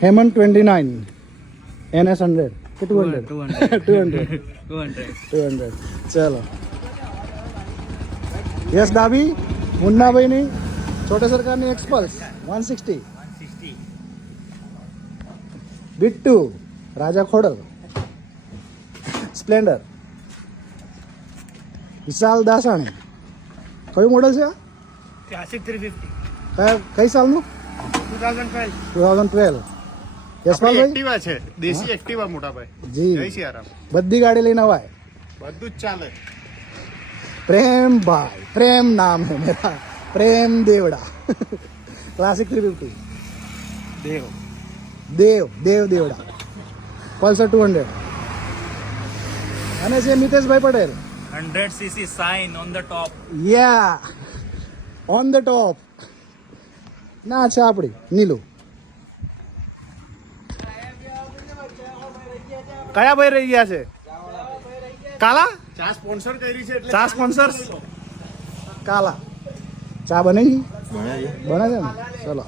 હેમન 29 NS 100 કે 200 200 200 ચલો yes ડાબી મુન્નાભાઈની છોટે સરકારની એક્સપલ્સ 160 બિટ્ટુ રાજા ખોડલ સ્પ્લેન્ડર વિશાલ દાસાણી કયું મોડલ છે આ ક્લાસિક 350 કઈ સાલનું 2012 2012 યશપાલભાઈ એક્ટિવા છે દેશી એક્ટિવા મોટા ભાઈ જી જય સિયારામ બધી ગાડી લઈને અવાય બધું જ ચાલે प्रेम भाई प्रेम नाम है मेरा प्रेम देवड़ा क्लासिक 350 દેવ देव देवड़ा पल्सर 200 અને છે મિતેશભાઈ Patel 100cc sign on the top. યા ઓન ધ ટોપ ના છે આપણી નીલું કયા ભાઈ રહી ગયા છે કાલા ચા સ્પોન્સર કરી છે એટલે ચા સ્પોન્સર કાલા ચા બને છે બને છે ને ચલો